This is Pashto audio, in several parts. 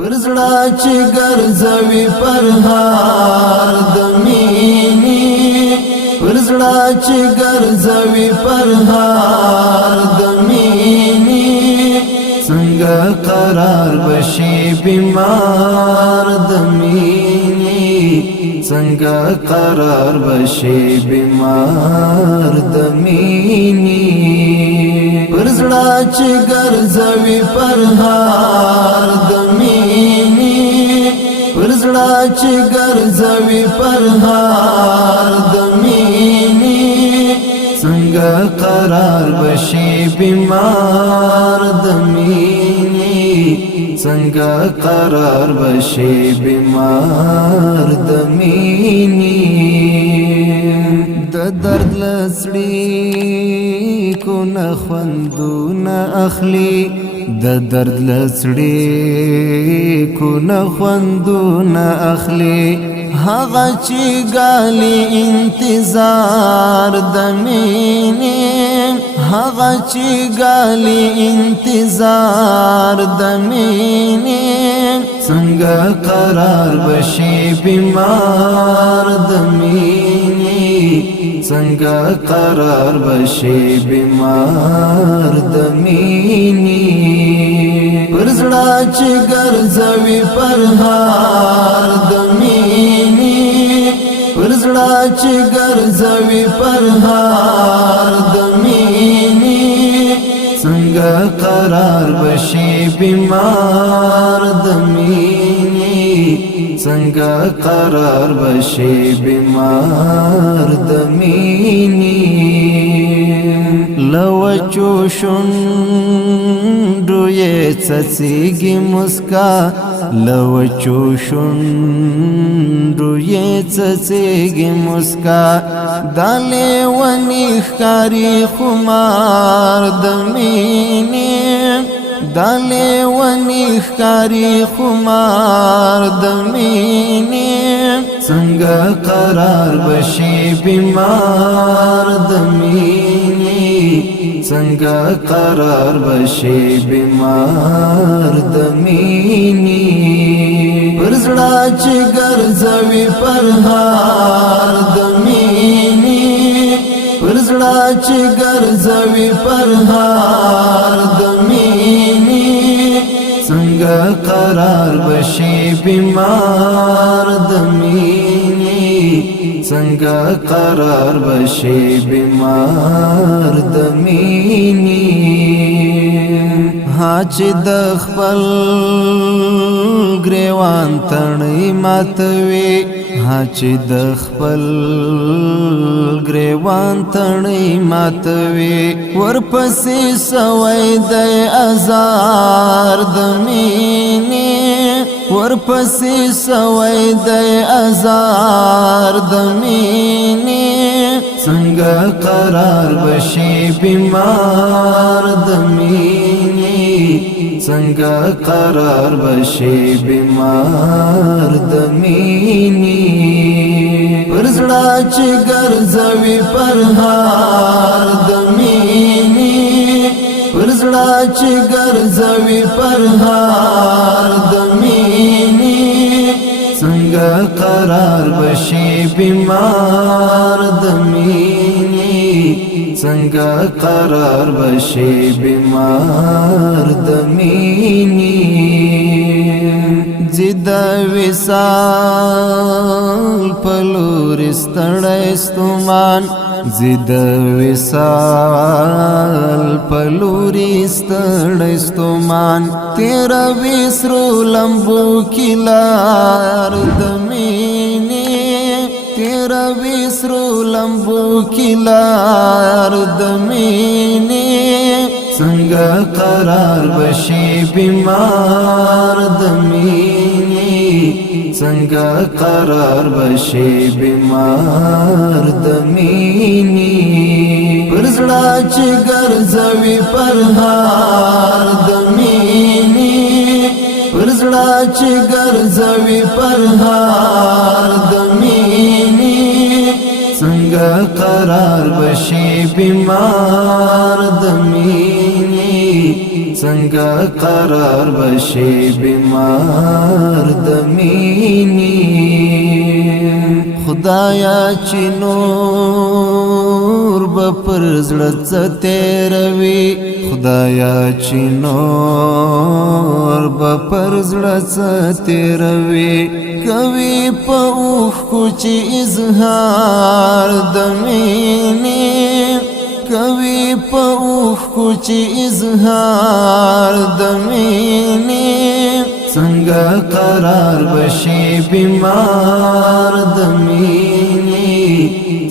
پرزړه چې ګرځوي پرهار د مینې پرزړه چې ګرځوي پرهار د مینې څنګه قرار بشي بیمار د مینې څنګه قرار بشي بیمار د مینې پرزړه چې ګرځوي پرهار د مینې پرزړه چې ګرځوي پرهار د مینې څنګه قرار بشي بیمار د مینې څنګه قرار بشي بیمار د مینې د درد لسړي کو نه خوندونه اخلي د درد لسړي کو نه خوندونه اخلي هغه چې ګالي انتظار د مینې هغه چې ګالي انتظار د مینې څنګه قرار بشي بیمار د مینې څنګه قرار بشي بیمار د مینې پرزړه چې ګرځوي پرهار د مینې پرزړه چې ګرځوي پرهار د مینې څنګه قرار بشي بیمار د مینې څنګه قرار بشي بیمار د مینې لوچو شونډو یې څڅیږي مسکا لوچو شونډو یې څڅیږي مسکا دا لیونی ښکاري خمار د مینې دا لیونی ښکاري خمار د مینې څنګه قرار بشي بیمار د مینې څنګه قرار بشي بیمار د مینې پرزړه چې ګرځوي پرهار د مینې پرزړه چې ګرځوي پرهار د مینې څنګه قرار بشي بیمار د مینې څنګه قرار بشي بیمار د مینې ها چې د خپل ګریوان تڼۍ ماتوي ها چې د خپل ګریوان تڼۍ ماتوي ورپسې سوی د ازار د مینې ورپسې سوی د ازار د مینې څنګه قرار بشي بیمار د مینې څنګه قرار بشي بیمار د مینې پرزړه چې ګرځوي پرهار د مینې پرزړه چې ګرځوي پرهار د مینې څنګه قرار بشي بیمار د مینې څنګه قرار بشي بیمار د مینې زید وصال پلور ستړی ستومان زید وصال پلور ستړی ستومان تیرا وسرو لمبو کلار د مینې تیرا وسرو لمبو کلار د مینې څنګه قرار بشي بیمار د مینې څنګه قرار بشي بیمار د مینې پرزړه چې ګرځوي پرهار د مینې پرزړه چې ګرځوي پرهار د مینې څنګه قرار بشي بیمار د مینې څنګه قرار بشي بیمار د مینې خدایا چې نور به پر زړه څه تېروي خدایا چې نور به پر زړه څه تېروي کوي په اوښکو چې اظهار د مینې کوي په اوښکو چې اظهار د مینې څنګه قرار بشي بیمار د مینې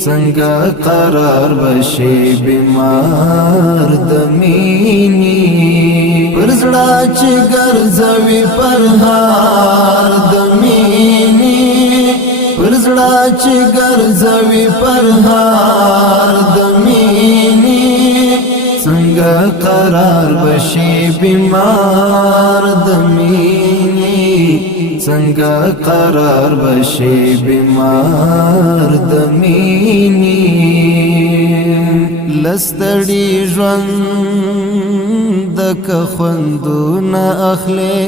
څنګه قرار بشي بیمار د مینې پر زړه چې ګرځوي پرهار د مینې پر زړه چې ګرځوي پرهار د مینې څنګه قرار بشي بیمار د مینې څنګه قرار بشي بیمار د مینې لستړي ژوند که خوندونه اخلي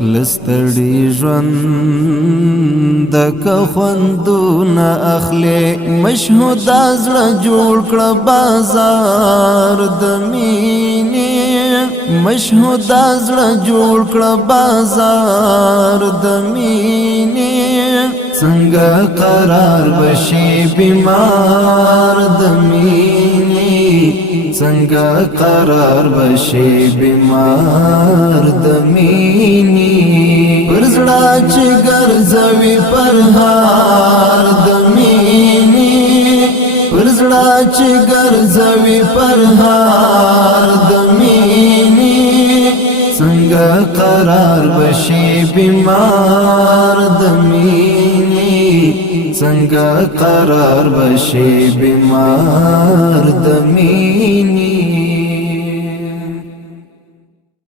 لستړي ژوند که خوندونه اخلي مشهود زړه جوړ کړه بازار د مینې مشهود زړه جوړ کړه بازار د مینې څنګه قرار بشي بیمار د مینې څنګه قرار بشي بیمار د مینې پر زړه چې ګرځوي پرهار د مینې پر زړه چې ګرځوي پرهار د مینې څنګه قرار بشي بیمار د مینې څنګه قرار بشي بیمار د مینې